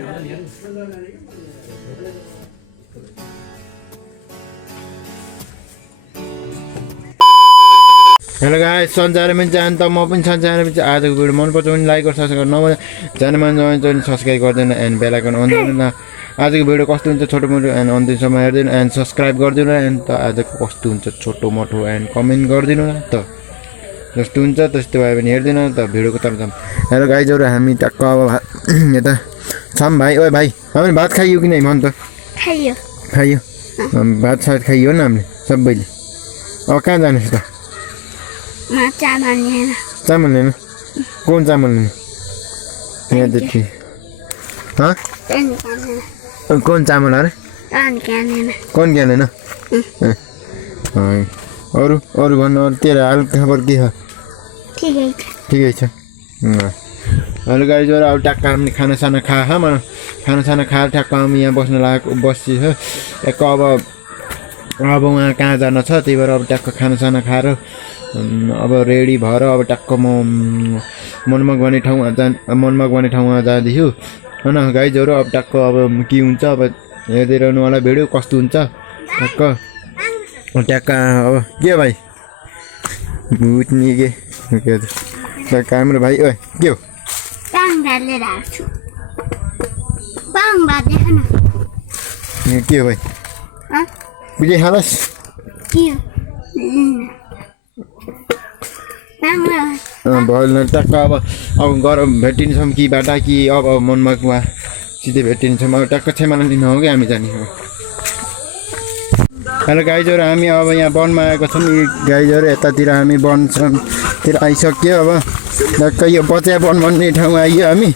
Hello guys, सञ्चार पनि चाहन्छ त म पनि सञ्चार पनि आजको भिडियो मनपर्छ भने लाइक र सब्सक्राइब नभए जाने मन सब्सक्राइब गरिदिनु एन्ड बेल आइकन अन गरिदिनु। आजको भिडियो कस्तो हुन्छ छोटो मोटो एन्ड अन्तिमसम्म हेरिदिनु एन्ड सब्सक्राइब गरिदिनु एन्ड त आजको कस्तो हुन्छ छोटो मोटो एन्ड कमेन्ट गरिदिनु न त जस्तो हुन्छ त्यस्तो भयो भने हेरिदिनु त भिडियोको तर्फमा। हेलो गाइजहरू, हामी टक्क अब यता छौँ भाइ। ओए भाइ, हामी भात खाइयो कि नै भन त? खाइयो खाइयो भात साथ खाइयो न हामीले सबैले। अब कहाँ जानुहोस् त? चामल लेना कौन चामल लेना? यहाँ देखिए हाँ कौन चामल अरे कौन क्या लेना? और भन्नु अरू तेरो हाल खबर के छ? ठिकै छ। हेलो गाइजहरू, अब टक्क हामीले खानासाना खानासाना खाएर ठ्याक्क हामी यहाँ बस्न लागेको बस्छु छ टक्क। अब उहाँ कहाँ जान छ, त्यही भएर अब टक्क खानासाना खाएर अब रेडी भएर अब टक्क म मनमग भन्ने ठाउँमा जाँदैछु होइन गाइजहरू। अब टक्क अब के हुन्छ अब हेर्दै रहनु होला भिडियो कस्तो हुन्छ टक्क। अब के भाइ भुट्ने के हाम्रो भाइ? ओए के हो? के हो भाइ? बुझे खालस् भयो टक्क। अब गएर भेटिन्छौँ कि बाटा कि अब मनमगमा सिधै भेटिन्छौँ। अब टक्क छेमाला लिन हो कि हामी जाने हो। हेलो गाइजहरू, हामी अब यहाँ वनमा आएको छौँ। यी गाइजहरू यतातिर हामी वनतिर आइसक्यो। अब टक्क यो बच्या वन भन्ने ठाउँ आइयो हामी।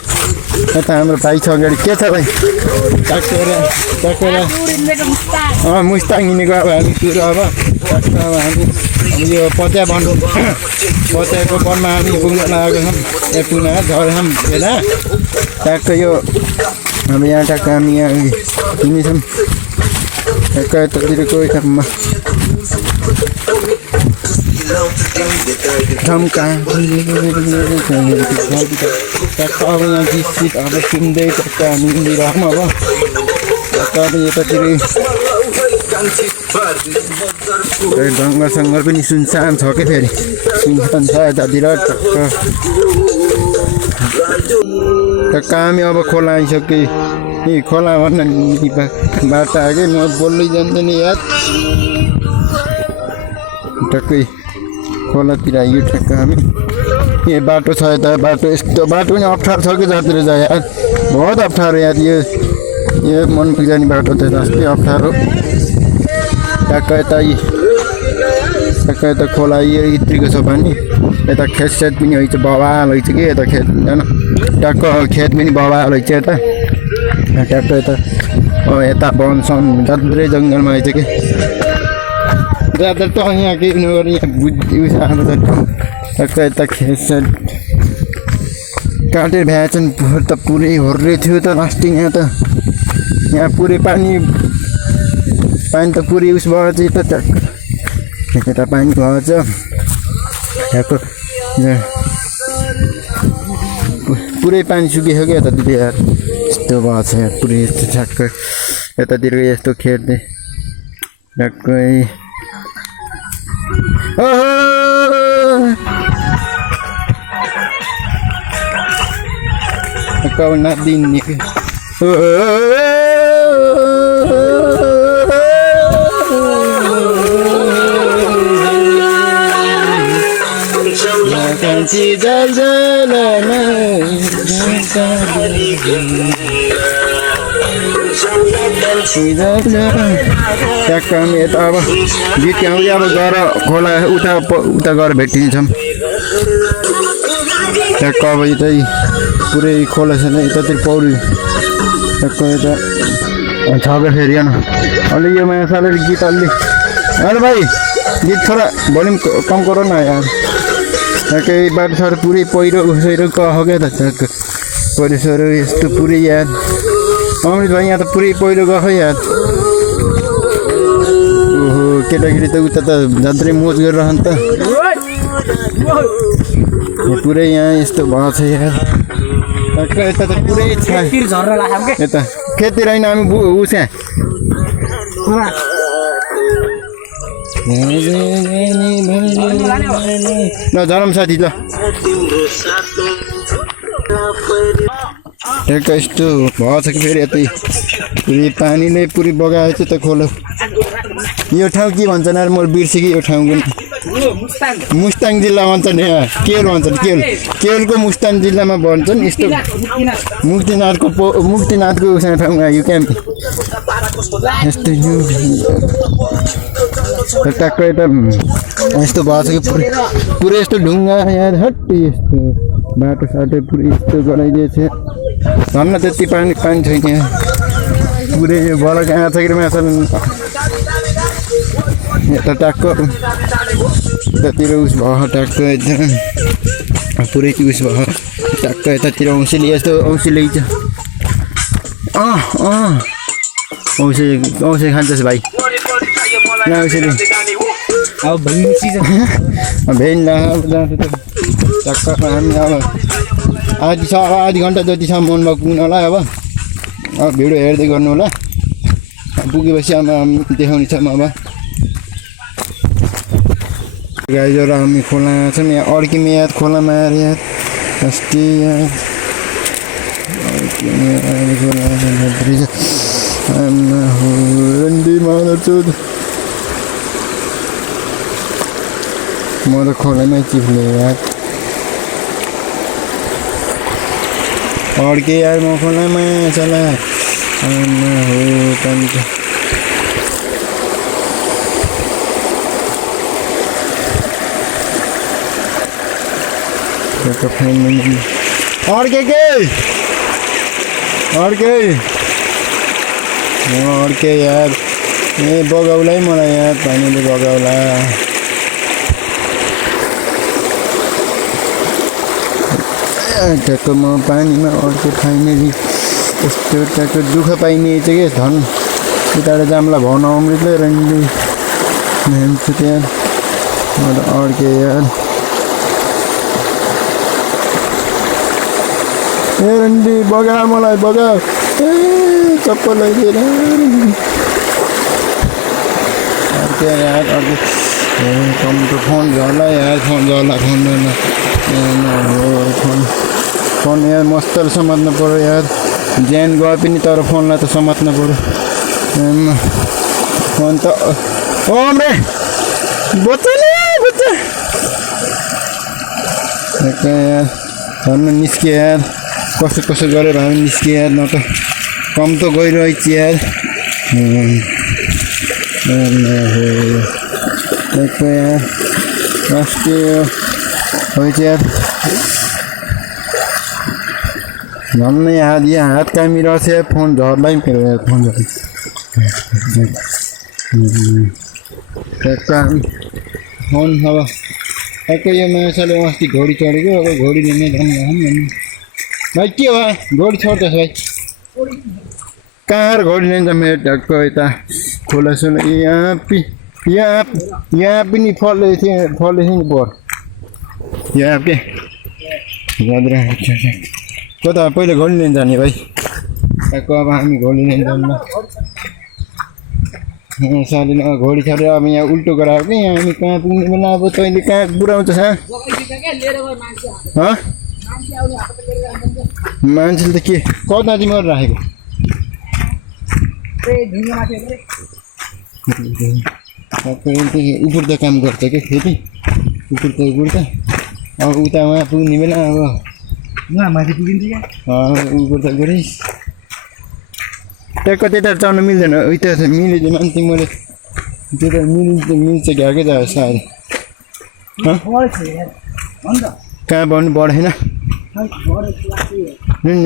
यता हाम्रो भाइ छ अगाडि। के छ भाइ? मुस्ताङ हिँडेको अब हामी सुरु। अब टक्क अब हामी यो पच्याको वनमा हामी पुग्न लागेको छौँ। पुग्न झरेछौँ हेर्दा ट्याक्क यो अब यहाँ टक्क हामी यहाँ हिँड्नेछौँ टक्क यतातिरको ठाउँमा टक्क। अब यहाँ गीत सिट अब सुन्दै टक्क हामी हिँडिरहेछौँ। अब टक्क अब यतातिर जङ्गल पनि सुनसान छ कि फेरि सुनसान छ यतातिर टक्क। हामी अब खोला आइसक्यो। ए खोला भन्न बाटो आयो म बोल्दै जान्दैन याद। टक्कै खोलातिर आइयो टक्क हामी। ए बाटो छ यता, बाटो यस्तो बाटो पनि अप्ठ्यारो छ कि जतातिर जाए यार बहुत अप्ठ्यारो यार। यो मनपुग जाने बाटो त जस्तै अप्ठ्यारो। टक्क यता खोला यो इत्रीको छ पानी। यता खेतसेत पनि होइन बवाल होइन कि यता खेत होइन टक्क खेत पनि बवाल होइन यता ट्याक्क। यता वनसन जात्रै जङ्गलमा आइछ कि ज्यादा त यहाँ केही नगरी यहाँ उयो आएको छ टक्क। यता खेतसेत काटेर भ्याएछन् त पुरै होर्रे थियो त लास्टिङ। यहाँ पुरै पानी त पुरै उस भएर चाहिँ त ट्याक्क यता पानी भएछ ट्याक्क। पुरै पानी सुकिसक्यो यतातिर यार यस्तो भएको छ यार पुरै यस्तो ठ्याक्क। यतातिर यस्तो खेर्दै ट्याक्कै टक्क अब नाच्दिने ट्याक्क। हामी यता अब गीत गाउँदै अब गएर खोला उता गएर भेटिन्छौँ ट्याक्क। अब यतै पुरै खोला छैन यतातिर पौडी टक्क यता छ क्या फेरि होइन अलि यो माया सालेर गीत अलि। अरे भाइ गीत थोडा भोल्युम कम गर न यार। टक्कै बाटो साटो पुरै पहिरो सहिरो कह क्या त टक्क पहिरो सहिरो यस्तो पुरै याद। अमृत भाइ यहाँ त पुरै पहिरो गयो याद। ओहो केटाकेटी त उता त जात्रै मोज गरिरहन् त पुरै यहाँ यस्तो भएको छ यार। यता त पुरै छ यता खेततिर होइन हामी उस यहाँ ल झरम साथी ल ठ्याक्क यस्तो भएछ कि फेरि यतै पुरै पानीले पुरै बगाएछ त खोलो यो ठाउँ के भन्छन् यार म बिर्सेँ कि यो ठाउँको मुस्ताङ जिल्ला भन्छन् यहाँ केवल भन्छन् केवलको मुस्ताङ जिल्लामा भन्छन् यस्तो मुक्तिनाथको उसँग ठाउँ आयो क्याम्प यस्तो ट्याक्क यता यस्तो भएछ कि पुरै यस्तो ढुङ्गा यहाँ हट्टी यस्तो बाटो साटो पुरै यस्तो गराइदिएछ धन्न त्यति पानी छैन यहाँ पुरै यो बलक आँछ कि माछा यता ट्याक्क यतातिर उस भयो ट्याक्क एकदम पुरै उस भयो ट्याक्क यतातिर औँसीले यस्तो औँसीले औँसी खान्छस् भाइ औँसीले भेन ट्याक्क हामी अब आधी घन्टा जतिसम्म मनमा पुग्नु होला अब भिडियो हेर्दै गर्नु होला पुगेपछि अब देखाउने छौँ अब गाईहरू हामी खोलामा छौँ यहाँ अड्किमे याद खोलामा आएर याद अस्ति यहाँ म त खोलामै चिप्ले याद अड्के यार म खोलामा चला हो पानी अड्के यार ए बगाउला है मलाई यार पानीले बगाउला ट्याक्क म पानीमा अड्के फाइनली यस्तो ट्याक्क दुःख पाइने चाहिँ के धन उताबाट जाम्ला भन अमृतले रन्डी छु त्यहाँ म त अड्के यार ए रन्डी बगा मलाई बगा ए चप्पल लगाइदिएर अर्कै यार अर्कै ए कम्प्युटर फोन झर्ला यार फोन झर्ला फोन यार मस्तले समात्नु पऱ्यो यार ज्यान गए पनि तर फोनलाई त समात्नु पऱ्यो फोन त ओम्रे बच्चा यार झन् निस्कियो यार कसो गरेर हामी निस्कियो यार न त कम त गइरहेछ यार यार यार झन् यहाँ हात कामिरहेछ यार फोन झर्ला मेरो यार फोन फोन अब ट्याक्कै यो माछाले अस्ति घोडी चढेको अब घोडीले नै धन्यवाद भाइ के हो घोडी छोड्दैछ भाइ कहाँ घोडी लिन्छ मेरो ट्याक्क यता खोला सोला यहाँ पनि फल्दै थियो नि पर यहाँ के कता पहिला घोडी लिन जाने भाइ ट्याक्क अब हामी घोडी लिन जान्न साथी घोडी छोडेर अब यहाँ उल्टो गराएको कि यहाँ हामी कहाँ पुग्ने बेला अब तैँले कहाँ पुऱ्याउँछ मान्छेले त के कता तिमीहरू राखेको उपुर त काम गर्छ क्या खेती उपुर त अब उता उहाँ पुग्ने बेला अब माथि पुगिन्छ क्या उपुर त गरिस् ट्याक्क त्यता चढ्नु मिल्दैन उता मिलेको मान्छे मैले त्यो त मिल्छ घ्याएकै त सायद कहाँ भन्नु बढेन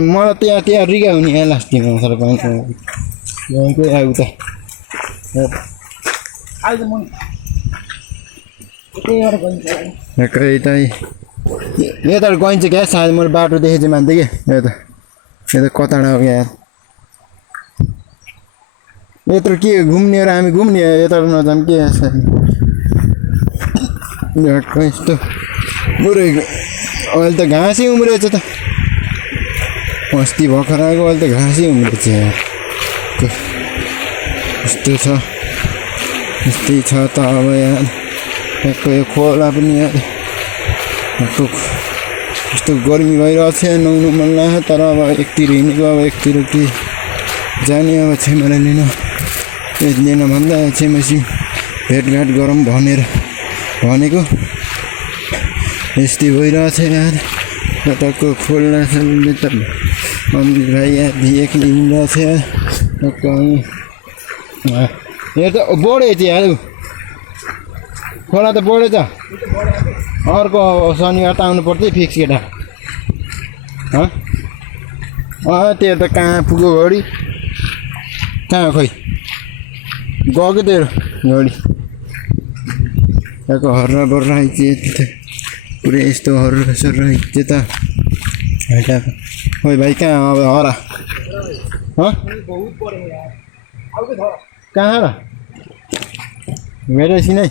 मलाई त्यहाँ रिगा हुने यहाँ लास्टिङमा सर पाउँछ यहाँकै आयो उता यता गइन्छ क्या सायद मैले बाटो देखेँ चाहिँ मान्थेँ कि यता कताडा हो यहाँ यत्रो के घुम्ने र हामी घुम्ने यता नजाऊँ के यस्तो उम्रेको अहिले त घाँसै उम्रेछ त अस्ति भर्खर आएको अहिले त घाँसै हुँदैछ यार यस्तो छ यस्तै छ त अब यार ट्याक्क यो खोला पनि यार यस्तो गर्मी भइरहेको छ नुहाउनु मन लाग्यो तर अब एकतिर हिँडेको अब एकतिर के जाने अब छेमालाई लिन लिन भन्दा छेमासी भेटघाट गरौँ भनेको यस्तै भइरहेको छ यार टक्क खोल्न त अमित भाइ यार एक्लै हिँडिरहेको छ यार टक्क यो त बढेछ यार खोला त बढेछ अर्को शनिबार त आउनु पर्छ फिक्स केटा त्यो त कहाँ पुग्यो घडी कहाँ खोइ गएको तेरो घडी त्यहाँको हर्रा बर्रा आइचे पुरै यस्तो हर्रा सर्रा आइचे त खोइ भाइ कहाँ अब हरा कहाँ र भेटेपछि नै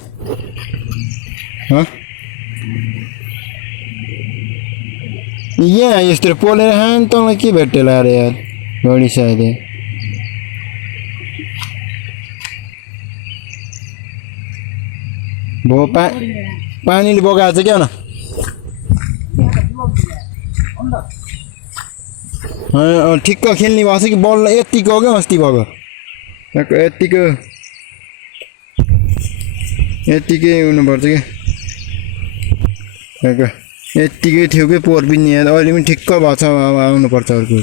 यहाँ यस्तो पोलेर खान तँलाई के भेट्टेला अरे यार घडी सायद भो पानीले बगाएको छ क्या न ठिक्क खेल्ने भएको छ कि बल यतिको हो क्या अस्ति भएको यत्तिकै हुनुपर्छ क्या यत्तिकै थियो कि पोहोर पनि यहाँ अहिले पनि ठिक्क भएको छ अब आउनुपर्छ अर्को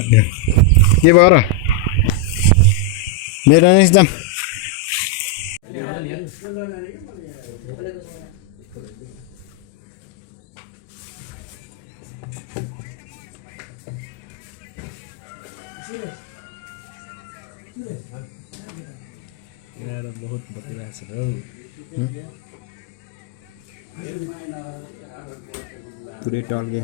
के भएर मेरो नेक्स्ट जाम बहुत बतिरहेको छ पुरै टल्के